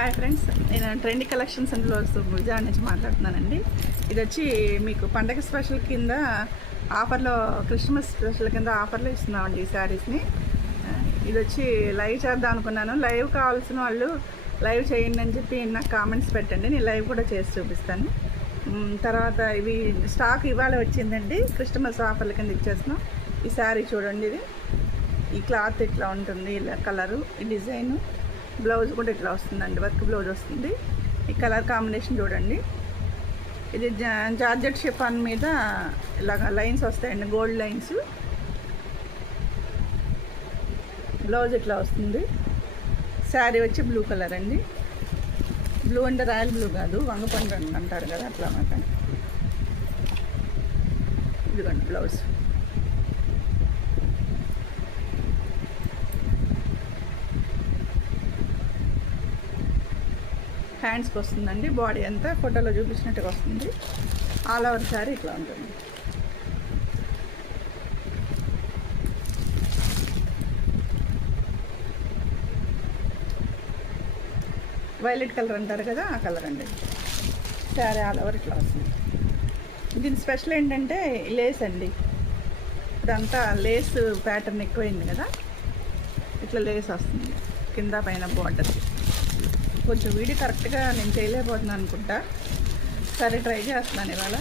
Hi friends, నేను trend collections అందులో విజయవాడ నుంచి మాట్లాడుతున్నానండి. ఇది వచ్చి మీకు పండగ స్పెషల్ కింద ఆఫర్లో, క్రిస్మస్ స్పెషల్ కింద ఆఫర్లో ఇస్తున్నామండి ఈ శారీస్ని. ఇది వచ్చి లైవ్ చేద్దాం అనుకున్నాను. లైవ్ కావాల్సిన వాళ్ళు లైవ్ చేయండి అని చెప్పి నాకు కామెంట్స్ పెట్టండి, నేను లైవ్ కూడా చేసి చూపిస్తాను. తర్వాత ఇవి స్టాక్ ఇవాళ వచ్చిందండి, క్రిస్మస్ ఆఫర్ల కింద ఇచ్చేస్తున్నాం. ఈ శారీ చూడండి, ఇది ఈ క్లాత్ ఇట్లా ఉంటుంది, ఇలా కలరు, ఈ డిజైను, బ్లౌజ్ కూడా ఇట్లా వస్తుందండి, వర్క్ బ్లౌజ్ వస్తుంది. ఈ కలర్ కాంబినేషన్ చూడండి. ఇది జార్జెట్ షిఫాన్ మీద ఇలాగ లైన్స్ వస్తాయండి, గోల్డ్ లైన్స్. బ్లౌజ్ ఇట్లా వస్తుంది. శారీ వచ్చి బ్లూ కలర్ అండి. బ్లూ అంటే రాయల్ బ్లూ కాదు, వంగపండు అంటారు కదా, అట్లా అన్నమాట. ఇదిగోండి బ్లౌజ్. హ్యాండ్స్కి వస్తుందండి, బాడీ అంతా ఫోటోలో చూపించినట్టుగా వస్తుంది. ఆల్ ఓవర్ శారీ ఇట్లా ఉంటుంది. వైలెట్ కలర్ అంటారు కదా, ఆ కలర్ అండి. శారీ ఆల్ ఓవర్ ఇట్లా వస్తుంది. దీని స్పెషల్ ఏంటంటే లేస్ అండి. ఇదంతా లేస్ ప్యాటర్న్ ఎక్కువైంది కదా, ఇట్లా లేస్ వస్తుంది కింద పైన బార్డర్. కొంచెం వీడియో కరెక్ట్గా నేను చేయలేకపోతున్నాను అనుకుంటా, సరే ట్రై చేస్తున్నాను ఇవాళ.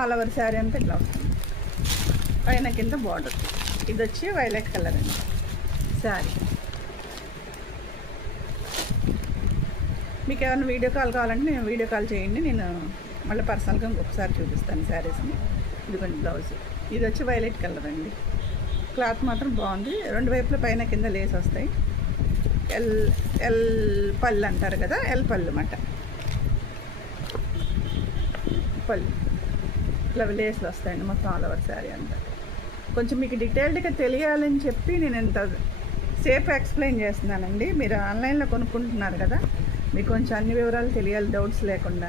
ఆల్ ఓవర్ శారీ అంతా ఇట్లా వస్తుంది, పైన కింద బార్డర్. ఇది వచ్చి వైలెట్ కలర్ అండి శారీ. మీకు ఏమైనా వీడియో కాల్ కావాలంటే నేను వీడియో కాల్ చేయండి, నేను మళ్ళీ పర్సనల్గా ఇంకొకసారి చూపిస్తాను శారీస్ని. ఇదిగోండి బ్లౌజ్. ఇది వచ్చి వైలెట్ కలర్ అండి. క్లాత్ మాత్రం బాగుంది, రెండు వైపుల పైన కింద లేస్ వస్తాయి. ఎల్ పళ్ళు అంటారు కదా, ఎల్ పళ్ళు అన్నమాట. పళ్ళు ఇట్లా లేస్లు వస్తాయండి మొత్తం ఆల్ ఓవర్ శారీ అంతా. కొంచెం మీకు డీటెయిల్డ్గా తెలియాలని చెప్పి నేను ఎంత సేఫ్ ఎక్స్ప్లెయిన్ చేస్తున్నానండి. మీరు ఆన్లైన్లో కొనుక్కుంటున్నారు కదా, మీకు కొంచెం అన్ని వివరాలు తెలియాలి, డౌట్స్ లేకుండా.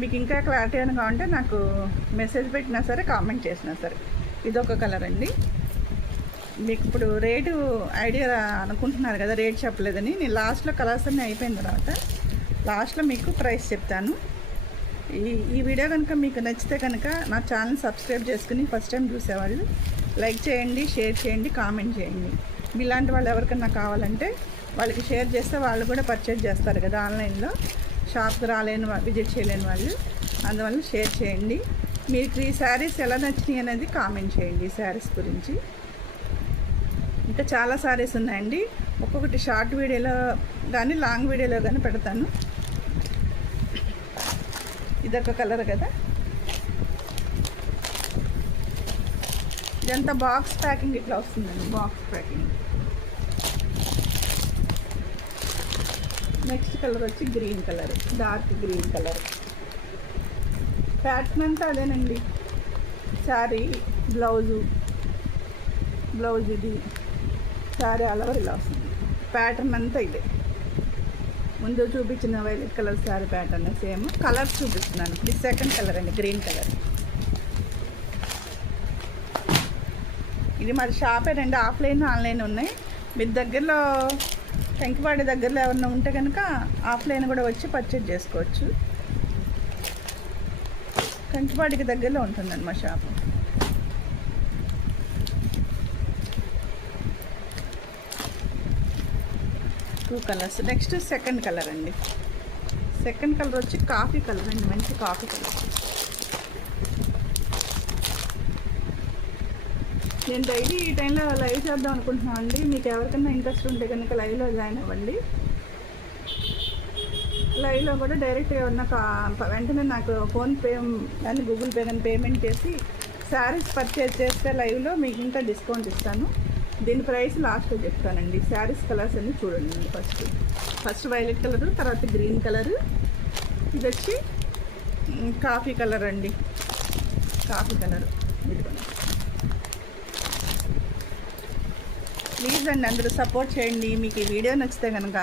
మీకు ఇంకా క్లారిటీ అని కావాలంటే నాకు మెసేజ్ పెట్టినా సరే, కామెంట్ చేసినా సరే. ఇదొక కలర్ అండి. మీకు ఇప్పుడు రేటు ఐడియా అనుకుంటున్నారు కదా, రేట్ చెప్పలేదని. నేను లాస్ట్లో కలర్స్ అన్నీ అయిపోయిన తర్వాత లాస్ట్లో మీకు ప్రైస్ చెప్తాను. ఈ వీడియో కనుక మీకు నచ్చితే కనుక నా ఛానల్ సబ్స్క్రైబ్ చేసుకుని ఫస్ట్ టైం చూసేవాళ్ళు లైక్ చేయండి, షేర్ చేయండి, కామెంట్ చేయండి. మీలాంటి వాళ్ళు ఎవరికన్నా కావాలంటే వాళ్ళకి షేర్ చేస్తే వాళ్ళు కూడా పర్చేజ్ చేస్తారు కదా ఆన్లైన్లో, షాప్కి రాలేని, విజిట్ చేయలేని వాళ్ళు. అందువల్ల షేర్ చేయండి. మీకు ఈ శారీస్ ఎలా నచ్చినాయి అనేది కామెంట్ చేయండి. ఈ శారీస్ గురించి ఇంకా చాలా శారీస్ ఉన్నాయండి. ఒక్కొక్కటి షార్ట్ వీడియోలో కానీ లాంగ్ వీడియోలో కానీ పెడతాను. ఇదొక కలర్ కదా, ఇదంతా బాక్స్ ప్యాకింగ్ ఇట్లా వస్తుందండి, బాక్స్ ప్యాకింగ్. నెక్స్ట్ కలర్ వచ్చి green colour, dark green colour. Pattern అంతా అదేనండి. శారీ బ్లౌజ్ ఇది, శారీ ఆల్ ఓవర్ ఇలా వస్తుంది. ప్యాటర్న్ అంతా ఇదే. ముందు చూపించిన violet colour sari pattern same. Colours చూపిస్తున్నాను. ఇది సెకండ్ కలర్ అండి, గ్రీన్ కలర్. ఇది మాది షాపేనండి, ఆఫ్లైన్ ఆన్లైన్ ఉన్నాయి. మీ దగ్గరలో టెంకిపాడి దగ్గరలో ఎవరైనా ఉంటే కనుక ఆఫ్లైన్ కూడా వచ్చి పర్చేజ్ చేసుకోవచ్చు. కంచిపాడికి దగ్గరలో ఉంటుందండి మా shop. Two colours. Next second colour అండి. సెకండ్ కలర్ వచ్చి కాఫీ కలర్ అండి, మంచి కాఫీ కలర్. నేను డైలీ ఈ టైంలో లైవ్ చేద్దాం అనుకుంటున్నాను అండి. మీకు ఎవరికైనా ఇంట్రెస్ట్ ఉంటే కనుక లైవ్లో జాయిన్ అవ్వండి. లైవ్లో కూడా డైరెక్ట్గా ఏమన్నా వెంటనే నాకు ఫోన్పే కానీ గూగుల్ పే కానీ పేమెంట్ చేసి శారీస్ పర్చేజ్ చేస్తే లైవ్లో మీకు ఇంకా డిస్కౌంట్ ఇస్తాను. దీని ప్రైస్ లాస్ట్లో చెప్తానండి. శారీస్ కలర్స్ అన్నీ చూడండి. ఫస్ట్ వైలెట్ కలరు, తర్వాత గ్రీన్ కలరు, ఇది వచ్చి కాఫీ కలర్ అండి, కాఫీ కలర్. ఇదిగోండి. ప్లీజ్ అండి అందరూ సపోర్ట్ చేయండి. మీకు ఈ వీడియో నచ్చితే కనుక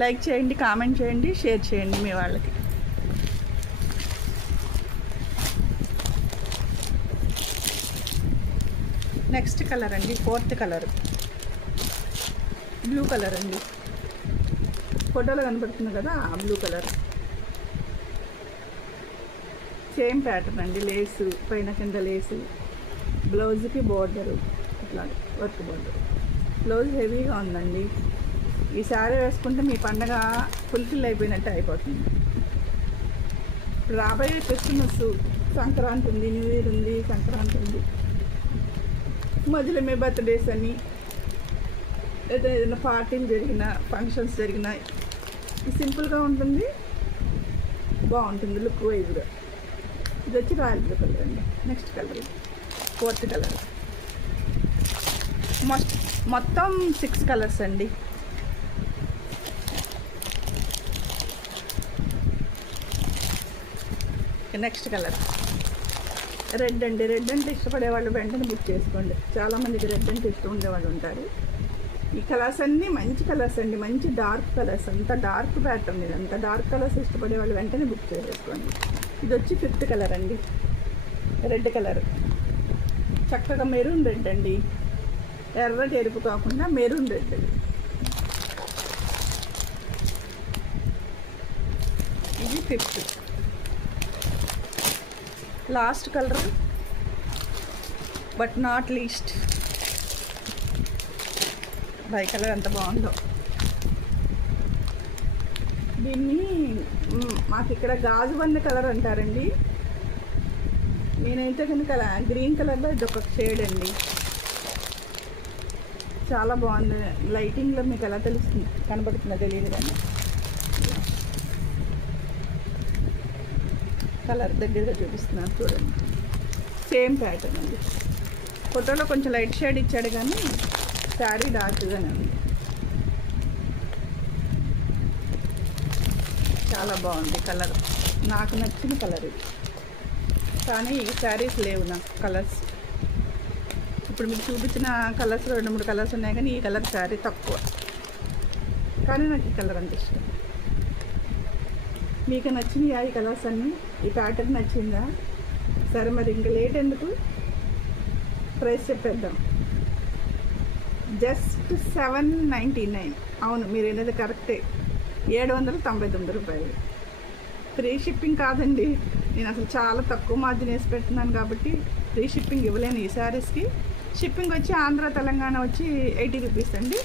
లైక్ చేయండి, కామెంట్ చేయండి, షేర్ చేయండి మీ వాళ్ళకి. నెక్స్ట్ కలర్ అండి, 4th కలర్ బ్లూ కలర్ అండి. ఫోటోలో కనబడుతుంది కదా ఆ బ్లూ కలర్. సేమ్ ప్యాటర్న్ అండి, లేసు పైన కింద లేసు, బ్లౌజ్కి బోర్డరు ఇట్లా వర్క్ బోర్డర్. బ్లౌజ్ హెవీగా ఉందండి. ఈ శారీ వేసుకుంటే మీ పండగ ఫుల్ఫిల్ అయిపోయినట్టు అయిపోతుంది. రాబోయే క్రిస్మస్, సంక్రాంతి ఉంది, న్యూ ఇయర్ ఉంది, సంక్రాంతి ఉంది, మధ్యలో మీ బర్త్డేస్ అని ఏదైనా పార్టీలు జరిగిన, ఫంక్షన్స్ జరిగిన సింపుల్గా ఉంటుంది, బాగుంటుంది లుక్ వైజ్గా. ఇది వచ్చి రాయల్ బ్లూ కలర్ అండి. Next colour 4th colour. మొత్తం 6 కలర్స్ అండి. నెక్స్ట్ కలర్ రెడ్ అండి. రెడ్ అంటే ఇష్టపడే వాళ్ళు వెంటనే బుక్ చేసుకోండి. చాలామందికి రెడ్ అంటే ఇష్టం ఉండేవాళ్ళు ఉంటారు. ఈ కలర్స్ అన్నీ మంచి కలర్స్ అండి, మంచి డార్క్ కలర్స్, అంతా డార్క్ ప్యాటర్న్. ఇది అంతా డార్క్ కలర్స్ ఇష్టపడే వాళ్ళు వెంటనే బుక్ చేసేసుకోండి. ఇది వచ్చి 5th కలర్ అండి, రెడ్ కలర్. చక్కగా మెరూన్ రెడ్ అండి, ఎర్రటి ఎరుపు కాకుండా మెరూన్ రెడ్. ఇది 5th. Last colour but not least, by colour ఎంత బాగుందో. దీన్ని మాకు ఇక్కడ గాజు బంద కలర్ అంటారండి. నేనైతే కనుక గ్రీన్ కలర్లో ఇది ఒక షేడ్ అండి, చాలా బాగుంది. లైటింగ్లో మీకు ఎలా తెలుస్తుంది, కనబడుతుందో తెలియదు కానీ కలర్ దగ్గరగా చూపిస్తున్నాను చూడండి. సేమ్ ప్యాటర్న్ అండి. ఫోటోలో కొంచెం లైట్ షేడ్ ఇచ్చాడు కానీ శారీ డార్క్గానే ఉంది. చాలా బాగుంది కలర్, నాకు నచ్చిన కలర్ ఇది. కానీ ఈ శారీస్ లేవు నాకు కలర్స్. ఇప్పుడు మీకు చూపించిన కలర్స్ 2-3 కలర్స్ ఉన్నాయి కానీ ఈ కలర్ శారీ తక్కువ. కానీ నాకు ఈ కలర్ అంత ఇష్టం. మీకు నచ్చినాయా ఈ కలర్స్ అన్నీ? ఈ ప్యాటర్న్ నచ్చిందా? సరే మరి ఇంక లేట్ ఎందుకు, ప్రైస్ చెప్పేద్దాం. జస్ట్ 799. అవును, మీరు అనేది కరెక్టే, 799 రూపాయలు. ఫ్రీ షిప్పింగ్ కాదండి. నేను అసలు చాలా తక్కువ మార్జిన్ వేసి పెడుతున్నాను కాబట్టి ఫ్రీ షిప్పింగ్ ఇవ్వలేను ఈ శారీస్కి. షిప్పింగ్ వచ్చి ఆంధ్ర తెలంగాణ వచ్చి 80 రూపీస్ అండి.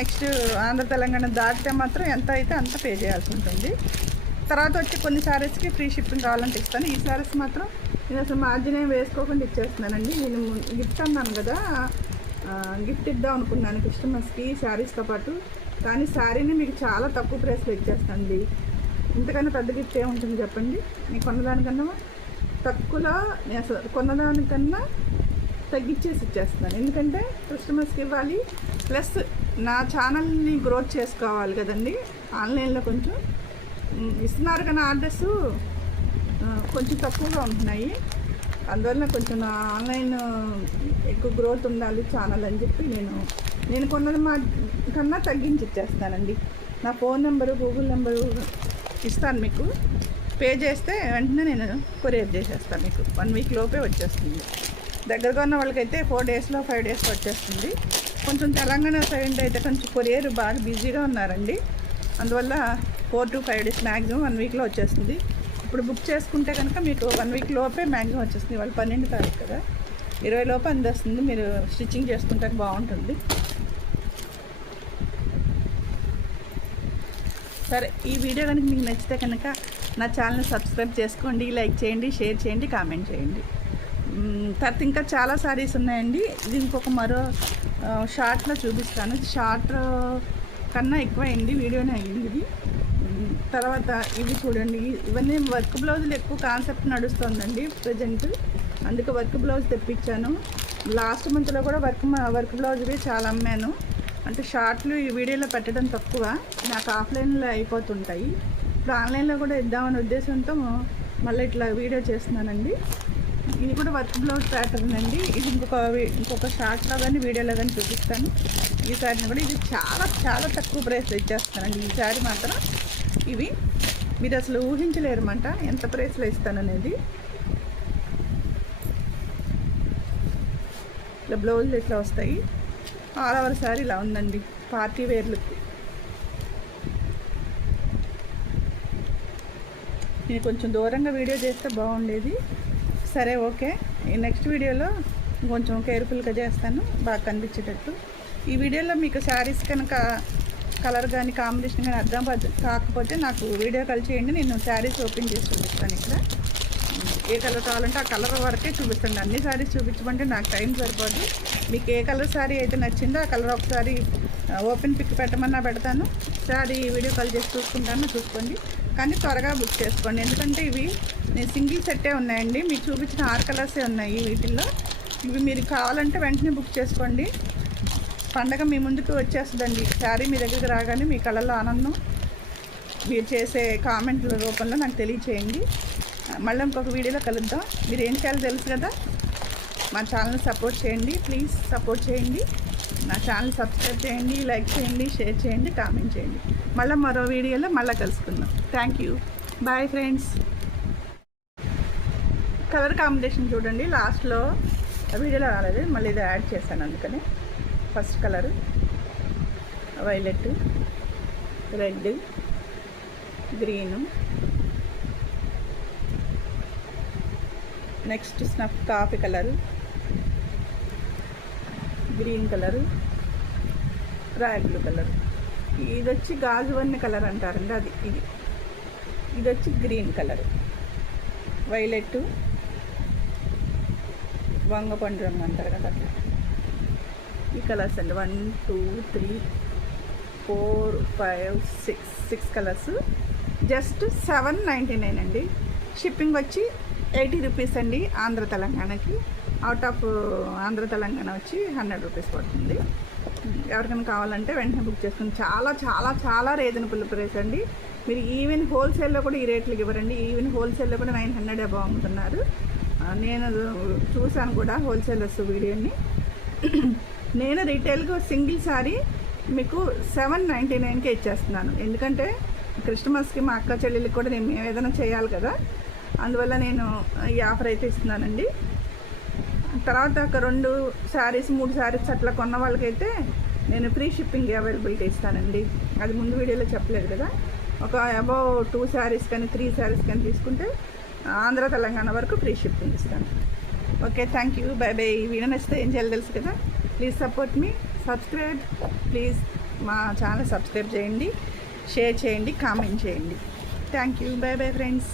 నెక్స్ట్ ఆంధ్ర తెలంగాణ దాటితే మాత్రం ఎంత అయితే అంత పే చేయాల్సి ఉంటుంది. తర్వాత వచ్చి కొన్ని శారీస్కి ఫ్రీ షిప్పింగ్ కావాలంటే ఇస్తాను. ఈ శారీస్ మాత్రం నేను అసలు మార్జిన్ ఏం వేసుకోకుండా ఇచ్చేస్తున్నానండి. నేను గిఫ్ట్ అన్నాను కదా, గిఫ్ట్ ఇద్దాం అనుకున్నాను కస్టమర్స్కి శారీస్తో పాటు. కానీ శారీని మీకు చాలా తక్కువ ప్రైస్లో ఇచ్చేస్తానండి. ఇంతకన్నా పెద్ద గిఫ్ట్ ఏముంటుంది చెప్పండి? నేను కొన్నదానికన్నా తక్కువలో, నేను అసలు కొన్నదానికన్నా తగ్గించేసి ఇచ్చేస్తున్నాను. ఎందుకంటే కస్టమర్స్కి ఇవ్వాలి, ప్లస్ నా ఛానల్ని గ్రోత్ చేసుకోవాలి కదండి. ఆన్లైన్లో కొంచెం ఇస్తున్నారు కానీ ఆర్డర్స్ కొంచెం తక్కువగా ఉంటున్నాయి. అందువల్ల కొంచెం నా ఆన్లైన్ ఎక్కువ గ్రోత్ ఉండాలి ఛానల్ అని చెప్పి నేను కొన్నది మా కన్నా తగ్గించి ఇచ్చేస్తానండి. నా ఫోన్ నెంబరు, గూగుల్ నెంబరు ఇస్తాను మీకు. పే చేస్తే వెంటనే నేను కొరియర్ చేసేస్తాను. మీకు 1 వీక్ లోపే వచ్చేస్తుంది. దగ్గరగా ఉన్న వాళ్ళకైతే 4 డేస్లో 5 డేస్లో వచ్చేస్తుంది. కొంచెం తెలంగాణ సైడ్ అయితే కొంచెం కొరియర్ బాగా బిజీగా ఉన్నారండి. అందువల్ల 4 to 5 డేస్ మ్యాక్సిమం 1 వీక్లో వచ్చేస్తుంది. ఇప్పుడు బుక్ చేసుకుంటే కనుక మీకు 1 వీక్ లోపే మ్యాక్సిమం వచ్చేస్తుంది. వాళ్ళు 12 తారీఖు కదా, 20 లోపు అందేస్తుంది. మీరు స్టిచ్చింగ్ చేసుకుంటే బాగుంటుంది. సరే, ఈ వీడియో కనుక మీకు నచ్చితే కనుక నా ఛానల్ని సబ్స్క్రైబ్ చేసుకోండి, లైక్ చేయండి, షేర్ చేయండి, కామెంట్ చేయండి. తర్వాత ఇంకా చాలా సారీస్ ఉన్నాయండి. దీనికి మరో షార్ట్లో చూపిస్తాను. షార్ట్ కన్నా ఎక్కువైంది, వీడియోనే అయ్యింది ఇది. తర్వాత ఇవి చూడండి, ఇవన్నీ వర్క్ బ్లౌజులు ఎక్కువ కాన్సెప్ట్ నడుస్తుందండి ప్రజెంట్. అందుకే వర్క్ బ్లౌజ్ తెప్పించాను. లాస్ట్ మంత్లో కూడా వర్క్ బ్లౌజ్వి చాలా అమ్మాను. అంటే షార్ట్లు ఈ వీడియోలో పెట్టడం తక్కువ, నాకు ఆఫ్లైన్లో అయిపోతుంటాయి. ఇప్పుడు ఆన్లైన్లో కూడా ఇద్దామనే ఉద్దేశంతో మళ్ళీ ఇట్లా వీడియో చేస్తున్నానండి. ఇది కూడా వర్క్ బ్లౌజ్ ప్యాటర్న్ అండి. ఇది ఇంకొక షార్ట్లో కానీ వీడియోలో కానీ చూపిస్తాను. ఈ శారీని కూడా ఇది చాలా చాలా తక్కువ ప్రైస్లో ఇచ్చేస్తానండి. ఈ శారీ మాత్రం ఇవి మీరు అసలు ఊహించలేరన్నమాట ఎంత ప్రైస్లో ఇస్తాననేది. ఇలా బ్లౌజులు ఇట్లా వస్తాయి. ఆల్ ఓవర్ శారీ ఇలా ఉందండి, పార్టీ వేర్ లుక్. నేను కొంచెం దూరంగా వీడియో చేస్తే బాగుండేది. సరే ఓకే, ఈ నెక్స్ట్ వీడియోలో కొంచెం కేర్ఫుల్గా చేస్తాను, బాగా కనిపించేటట్టు. ఈ వీడియోలో మీకు శారీస్ కనుక కలర్ కానీ కాంబినేషన్ కానీ అర్థం కాకపోతే నాకు వీడియో కాల్ చేయండి, నేను శారీస్ ఓపెన్ చేసి చూపిస్తాను. ఇక్కడ ఏ కలర్ కావాలంటే ఆ కలర్ వరకే చూపిస్తాను. అన్ని శారీస్ చూపించమంటే నాకు టైం సరిపోదు. మీకు ఏ కలర్ శారీ అయితే నచ్చిందో ఆ కలర్ ఒకసారి ఓపెన్ పిక్ పెట్టమన్నా పెడతాను, శారీ వీడియో కాల్ చేసి చూసుకోండి. కానీ త్వరగా బుక్ చేసుకోండి, ఎందుకంటే ఇవి నేను సింగిల్ సెట్టే ఉన్నాయండి. మీకు చూపించిన 6 కలర్సే ఉన్నాయి వీటిల్లో. ఇవి మీరు కావాలంటే వెంటనే బుక్ చేసుకోండి. పండగ మీ ముందుకు వచ్చేస్తుందండి. శారీ మీ దగ్గరికి రాగానే మీ కళ్ళల్లో ఆనందం మీరు చేసే కామెంట్ల రూపంలో నాకు తెలియచేయండి. మళ్ళీ ఇంకొక వీడియోలో కలుద్దాం. మీరు ఏం చేయాలో తెలుసు కదా, మా ఛానల్ సపోర్ట్ చేయండి, ప్లీజ్ సపోర్ట్ చేయండి. నా ఛానల్ సబ్స్క్రైబ్ చేయండి, లైక్ చేయండి, షేర్ చేయండి, కామెంట్ చేయండి. మళ్ళీ మరో వీడియోలో మళ్ళీ కలుసుకుందాం. Thank you, bye friends. Colour combination చూడండి, లాస్ట్లో వీడియోలో రాలేదు, మళ్ళీ ఇది యాడ్ చేశాను అందుకని. First colour violet, red, green, next snuff coffee colour, green colour, royal blue colour. ఇది వచ్చి గాజువన్నీ కలర్ అంటారండి, అది ఇది వచ్చి గ్రీన్ కలర్, వైలెట్, వంగపండు రంగు అంటారు కదా, ఈ కలర్స్ అండి. 1 2 3 4 5 6 కలర్స్. జస్ట్ 799 అండి. షిప్పింగ్ వచ్చి 80 రూపీస్ అండి ఆంధ్ర తెలంగాణకి. అవుట్ ఆఫ్ ఆంధ్ర తెలంగాణ వచ్చి 100 రూపీస్ పడుతుంది. ఎవరికైనా కావాలంటే వెంటనే బుక్ చేసుకుని. చాలా చాలా చాలా రీజనబుల్ ప్రైస్ అండి. మీరు ఈవెన్ హోల్సేల్లో కూడా ఈ రేట్లకి ఇవ్వరండి. ఈవెన్ హోల్సేల్లో కూడా 900 అబౌవ్ అమ్ముతున్నారు. నేను చూశాను కూడా హోల్సేలర్స్ వీడియోని. నేను రీటైల్గా సింగిల్ శారీ మీకు 799కే ఇచ్చేస్తున్నాను. ఎందుకంటే క్రిస్మస్కి మా అక్క చెల్లెళ్ళకి కూడా మేము ఏదైనా చేయాలి కదా, అందువల్ల నేను ఈ ఆఫర్ అయితే ఇస్తున్నానండి. తర్వాత ఒక 2 శారీస్ 3 శారీస్ అట్లా కొన్న వాళ్ళకైతే నేను ఫ్రీ షిప్పింగ్ అవైలబిలిటీ ఇస్తానండి. అది ముందు వీడియోలో చెప్పలేదు కదా. ఒక అబౌవ్ 2 శారీస్ కానీ 3 శారీస్ కానీ తీసుకుంటే ఆంధ్ర తెలంగాణ వరకు ఫ్రీ షిప్పింగ్ ఇస్తాను. Okay, thank you, by by. ఈ వీడియో నచ్చితే ఏం చేయాలో తెలుసు కదా, please support me, subscribe please. మా ఛానల్ సబ్స్క్రైబ్ చేయండి, షేర్ చేయండి, కామెంట్ చేయండి. Thank you, by bye friends.